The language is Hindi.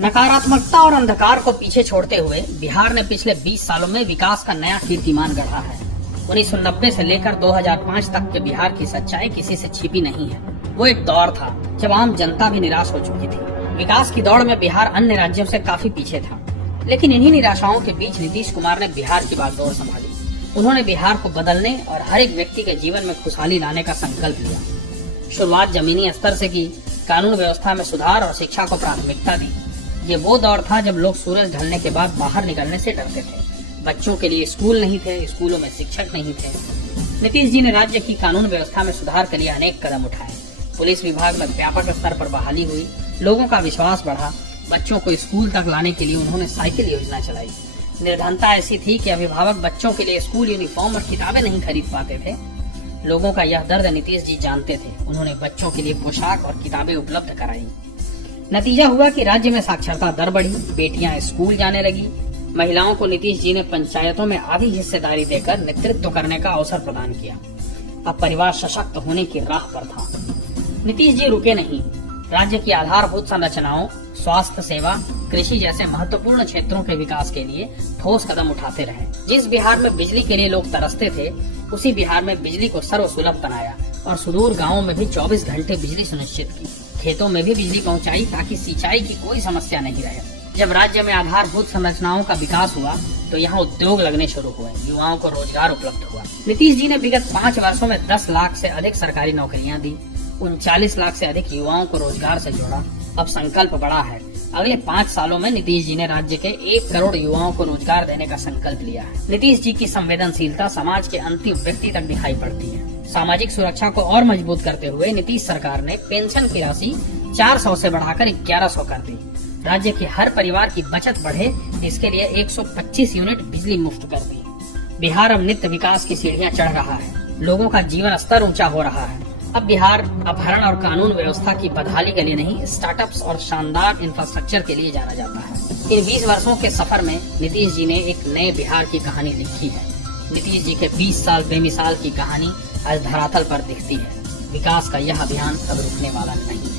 नकारात्मकता और अंधकार को पीछे छोड़ते हुए बिहार ने पिछले 20 सालों में विकास का नया कीर्तिमान गढ़ा है। 1990 से लेकर 2005 तक के बिहार की सच्चाई किसी से छिपी नहीं है। वो एक दौर था जब आम जनता भी निराश हो चुकी थी। विकास की दौड़ में बिहार अन्य राज्यों से काफी पीछे था, लेकिन इन्हीं निराशाओं के बीच नीतीश कुमार ने बिहार की बागडोर संभाली। उन्होंने बिहार को बदलने और हर एक व्यक्ति के जीवन में खुशहाली लाने का संकल्प लिया। शुरुआत जमीनी स्तर से की, कानून व्यवस्था में सुधार और शिक्षा को प्राथमिकता दी। ये वो दौर था जब लोग सूरज ढलने के बाद बाहर निकलने से डरते थे। बच्चों के लिए स्कूल नहीं थे, स्कूलों में शिक्षक नहीं थे। नीतीश जी ने राज्य की कानून व्यवस्था में सुधार के लिए अनेक कदम उठाए। पुलिस विभाग में व्यापक स्तर पर बहाली हुई, लोगों का विश्वास बढ़ा। बच्चों को स्कूल तक लाने के लिए उन्होंने साइकिल योजना चलाई। निर्धनता ऐसी थी कि अभिभावक बच्चों के लिए स्कूल यूनिफॉर्म और किताबें नहीं खरीद पाते थे। लोगों का यह दर्द नीतीश जी जानते थे। उन्होंने बच्चों के लिए पोशाक और किताबें उपलब्ध कराई। नतीजा हुआ कि राज्य में साक्षरता दर बढ़ी, बेटियां स्कूल जाने लगी। महिलाओं को नीतीश जी ने पंचायतों में आधी हिस्सेदारी देकर नेतृत्व करने का अवसर प्रदान किया। अब परिवार सशक्त होने की राह पर था। नीतीश जी रुके नहीं। राज्य की आधारभूत संरचनाओं, स्वास्थ्य सेवा, कृषि जैसे महत्वपूर्ण क्षेत्रों के विकास के लिए ठोस कदम उठाते रहे। जिस बिहार में बिजली के लिए लोग तरसते थे, उसी बिहार में बिजली को सर्वसुलभ बनाया और सुदूर गाँवों में भी 24 घंटे बिजली सुनिश्चित की। खेतों में भी बिजली पहुंचाई ताकि सिंचाई की कोई समस्या नहीं रहे। जब राज्य में आधारभूत संरचनाओं का विकास हुआ तो यहाँ उद्योग लगने शुरू हुए, युवाओं को रोजगार उपलब्ध हुआ। नीतीश जी ने विगत 5 वर्षों में 10 लाख से अधिक सरकारी नौकरियां दी, 39 लाख से अधिक युवाओं को रोजगार से जोड़ा। अब संकल्प बड़ा है। अगले 5 सालों में नीतीश जी ने राज्य के 1 करोड़ युवाओं को रोजगार देने का संकल्प लिया है। नीतीश जी की संवेदनशीलता समाज के अंतिम व्यक्ति तक दिखाई पड़ती है। सामाजिक सुरक्षा को और मजबूत करते हुए नीतीश सरकार ने पेंशन की राशि 400 से बढ़ाकर 1100 कर दी। राज्य के हर परिवार की बचत बढ़े, इसके लिए 125 यूनिट बिजली मुफ्त कर दी। बिहार अब नित्य विकास की सीढ़ियां चढ़ रहा है। लोगों का जीवन स्तर ऊंचा हो रहा है। अब बिहार अपहरण और कानून व्यवस्था की बदहाली के लिए नहीं, स्टार्टअप्स और शानदार इंफ्रास्ट्रक्चर के लिए जाना जाता है। इन 20 वर्षों के सफर में नीतीश जी ने एक नए बिहार की कहानी लिखी है। नीतीश जी के 20 साल बेमिसाल की कहानी आज धरातल पर दिखती है। विकास का यह अभियान अब रुकने वाला नहीं है।